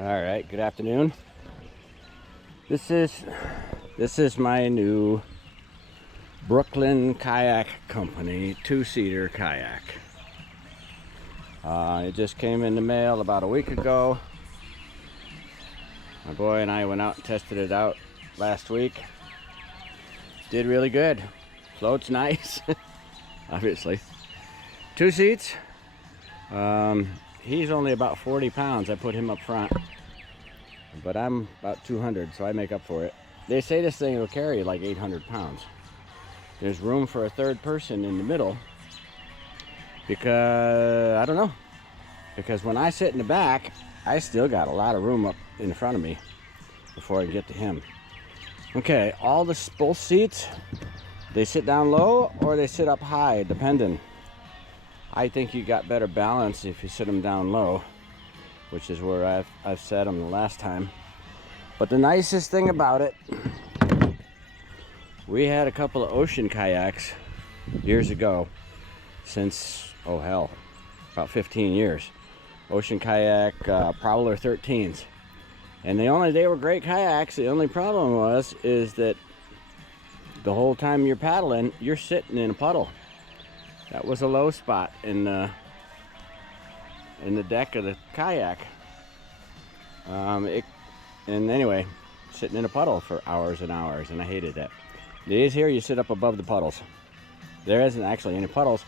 All right, good afternoon. This is my new Brooklyn Kayak Company 2-seater kayak. It just came in the mail about a week ago. My boy and I went out and tested it out last week. Did really good. Floats nice, obviously. 2 seats. He's only about 40 pounds. I put him up front, but I'm about 200, so I make up for it. They say this thing will carry like 800 pounds. There's room for a third person in the middle because, I don't know, because when I sit in the back, I still got a lot of room up in front of me before I get to him. Okay, both seats, they sit down low or they sit up high, depending. I think you got better balance if you sit them down low, which is where I've set them the last time. But the nicest thing about it, we had a couple of ocean kayaks years ago, since, oh hell, about 15 years. Ocean kayak Prowler 13s. And they were great kayaks. The only problem is that the whole time you're paddling, you're sitting in a puddle. That was a low spot in the deck of the kayak. And anyway, sitting in a puddle for hours and hours, and I hated that. These here, you sit up above the puddles. There isn't actually any puddles,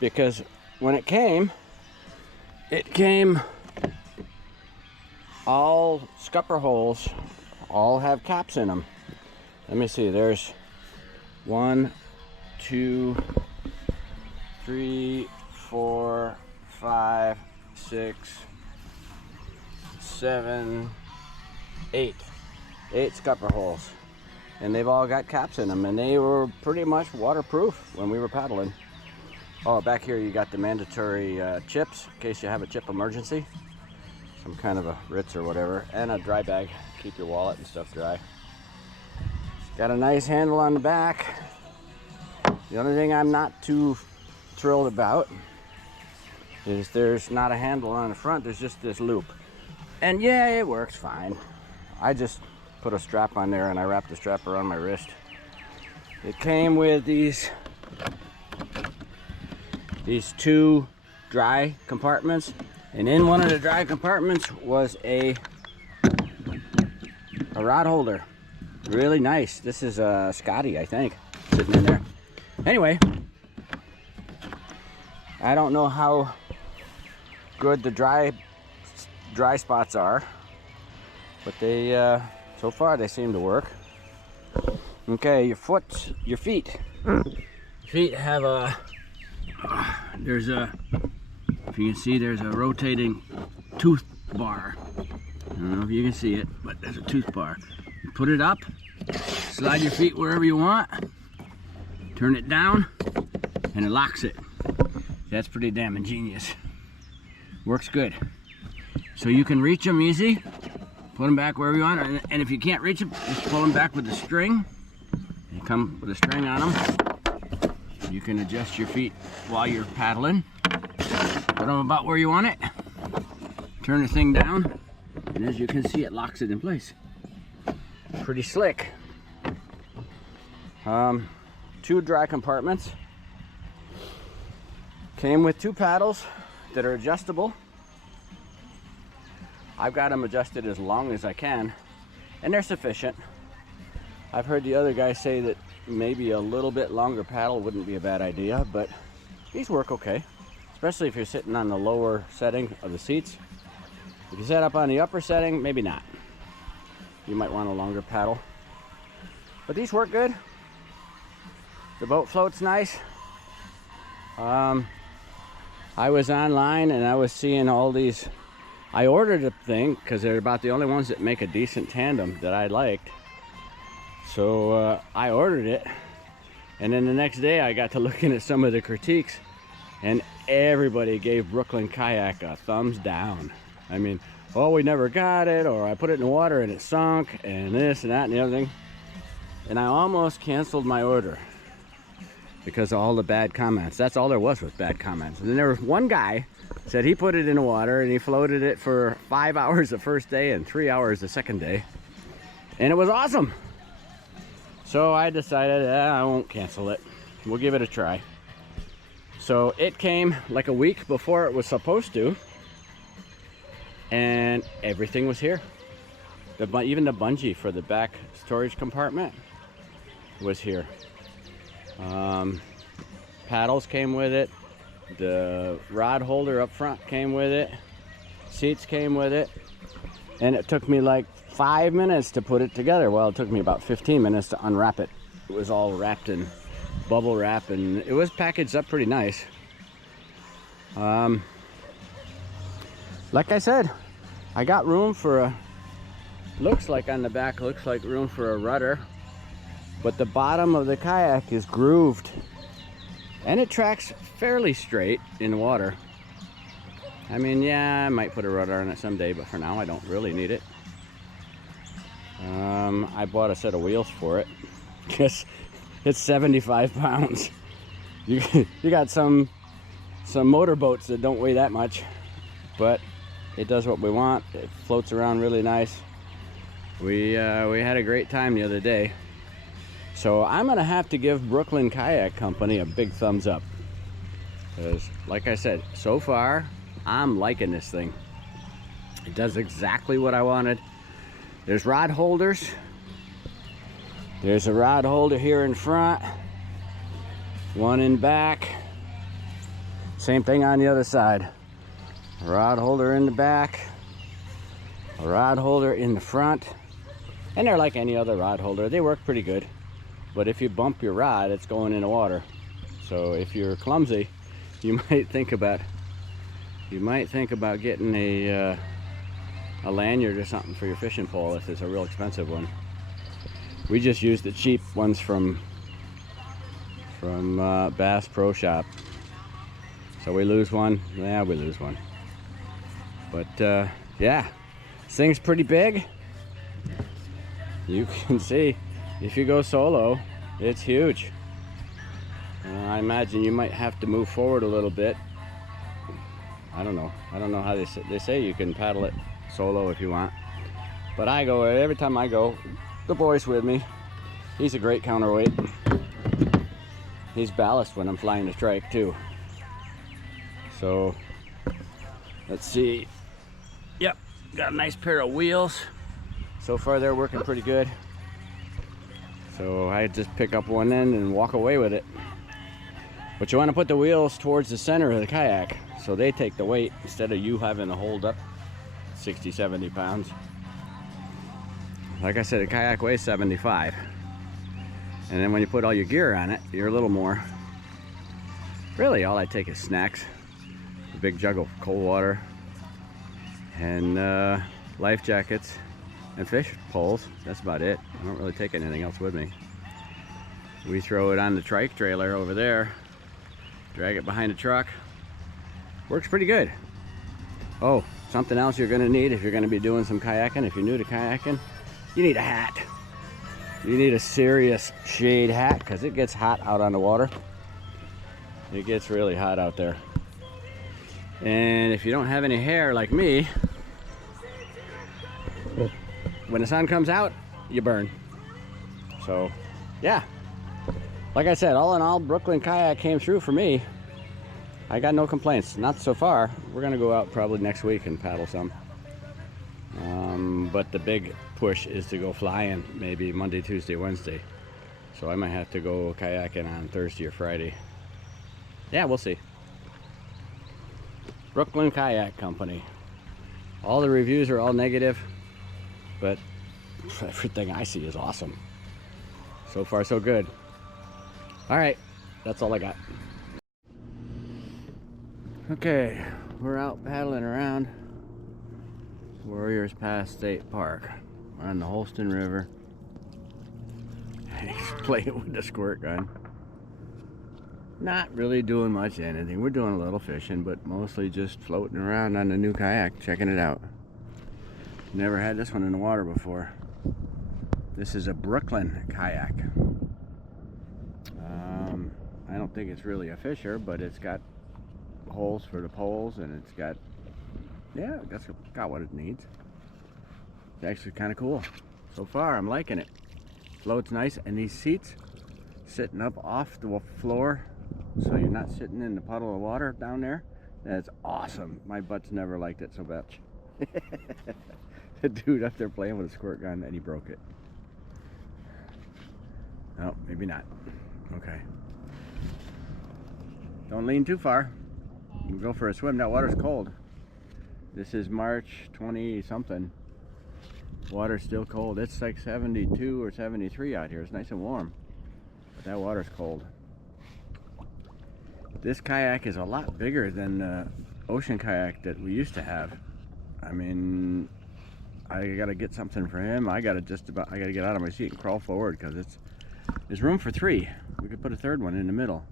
because when it came all scupper holes, all have caps in them. Let me see, there's 1, 2, 3, 4, 5, 6, 7, 8 scupper holes, and they've all got caps in them, and they were pretty much waterproof when we were paddling. Oh, back here you got the mandatory chips in case you have a chip emergency, some kind of a Ritz or whatever, and a dry bag, keep your wallet and stuff dry. Got a nice handle on the back. The only thing I'm not too thrilled about is there's not a handle on the front, there's just this loop. And yeah, it works fine. I just put a strap on there and I wrapped the strap around my wrist. It came with these 2 dry compartments, and in one of the dry compartments was a rod holder. Really nice. This is a Scotty, I think, sitting in there. Anyway, I don't know how good the dry spots are, but they so far they seem to work. Okay, your feet have if you can see, there's a rotating tooth bar. I don't know if you can see it, but there's a tooth bar. You put it up, slide your feet wherever you want, turn it down, and it locks it. That's pretty damn ingenious. Works good. So you can reach them easy, put them back wherever you want, and if you can't reach them, just pull them back with the string. They come with a string on them. You can adjust your feet while you're paddling. Put them about where you want it. Turn the thing down, and as you can see, it locks it in place. Pretty slick. 2 dry compartments. Came with 2 paddles that are adjustable. I've got them adjusted as long as I can, and they're sufficient. I've heard the other guys say that maybe a little bit longer paddle wouldn't be a bad idea, but these work okay, especially if you're sitting on the lower setting of the seats. If you set up on the upper setting, maybe not. You might want a longer paddle, but these work good. The boat floats nice. I was online and I was seeing all these. I ordered a thing because they're about the only ones that make a decent tandem that I liked. So I ordered it, and then the next day I got to looking at some of the critiques, and everybody gave Brooklyn Kayak a thumbs down. I mean, oh, we never got it, or I put it in the water and it sunk, and this and that and the other thing. And I almost canceled my order because of all the bad comments. That's all there was bad comments. And then there was one guy Said he put it in the water and he floated it for 5 hours the first day and 3 hours the second day. And it was awesome. So I decided I won't cancel it. We'll give it a try. So it came like a week before it was supposed to. And everything was here. Even the bungee for the back storage compartment was here. Paddles came with it. The rod holder up front came with it. Seats came with it. And it took me like 5 minutes to put it together. Well, it took me about 15 minutes to unwrap it. It was all wrapped in bubble wrap and it was packaged up pretty nice. Like I said, I got room for a, looks like on the back, looks like room for a rudder. But the bottom of the kayak is grooved. And it tracks fairly straight in the water. I mean, yeah, I might put a rudder on it someday, but for now I don't really need it. I bought a set of wheels for it because it's 75 pounds. You got some motorboats that don't weigh that much, but it does what we want. It floats around really nice. We had a great time the other day. So I'm gonna have to give Brooklyn Kayak Company a big thumbs up. Because like I said, so far, I'm liking this thing. It does exactly what I wanted. There's rod holders. There's a rod holder here in front. One in back. Same thing on the other side. A rod holder in the back. A rod holder in the front. And they're like any other rod holder. They work pretty good. But if you bump your rod, it's going in the water. So if you're clumsy, you might think about getting a lanyard or something for your fishing pole if it's a real expensive one. We just use the cheap ones from Bass Pro Shop. So we lose one, yeah, we lose one. But yeah, this thing's pretty big. You can see. If you go solo, it's huge. I imagine you might have to move forward a little bit. I don't know how they say you can paddle it solo if you want. But I go, every time I go, the boy's with me. He's a great counterweight. He's ballast when I'm flying the trike too. So, let's see. Yep, got a nice pair of wheels. So far they're working pretty good. So I just pick up one end and walk away with it. But you want to put the wheels towards the center of the kayak so they take the weight instead of you having to hold up 60, 70 pounds. Like I said, a kayak weighs 75. And then when you put all your gear on it, you're a little more. Really, all I take is snacks, a big jug of cold water, and life jackets. And fish poles. That's about it. I don't really take anything else with me. We throw it on the trike trailer over there, drag it behind the truck. Works pretty good. Oh, something else you're gonna need if you're gonna be doing some kayaking, if you're new to kayaking, you need a hat. You need a serious shade hat because it gets hot out on the water. It gets really hot out there. And if you don't have any hair like me, when the sun comes out, you burn. So, yeah. Like I said, all in all, Brooklyn Kayak came through for me. I got no complaints. Not so far. We're going to go out probably next week and paddle some. But the big push is to go flying maybe Monday, Tuesday, Wednesday. So I might have to go kayaking on Thursday or Friday. Yeah, we'll see. Brooklyn Kayak Company. All the reviews are all negative. But everything I see is awesome. So far, so good. All right, that's all I got. Okay, we're out paddling around Warriors Pass State Park. We're on the Holston River. He's playing with the squirt gun. Not really doing much anything. We're doing a little fishing, but mostly just floating around on the new kayak, checking it out. Never had this one in the water before. This is a Brooklyn kayak. I don't think it's really a Fisher, but it's got holes for the poles, and it's got, yeah, it's got what it needs. It's actually kind of cool. So far, I'm liking it. Floats nice, and these seats sitting up off the floor, so you're not sitting in the puddle of water down there. That's awesome. My butt's never liked it so much. The dude up there playing with a squirt gun, and he broke it. No, maybe not. Okay. Don't lean too far. You can go for a swim. That water's cold. This is March 20 something. Water's still cold. It's like 72 or 73 out here. It's nice and warm. But that water's cold. This kayak is a lot bigger than the ocean kayak that we used to have. I mean, I gotta get something for him. I gotta get out of my seat and crawl forward, because there's room for 3. We could put a 3rd one in the middle.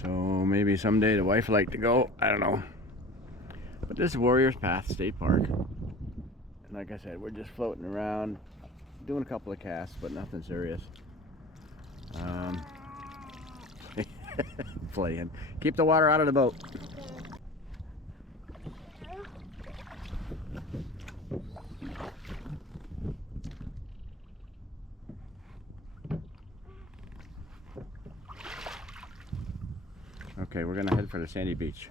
So maybe someday the wife would like to go. I don't know. But this is Warriors Path State Park. And like I said, we're just floating around, doing a couple of casts, but nothing serious. Playing. Keep the water out of the boat. Okay, we're gonna head for the sandy beach.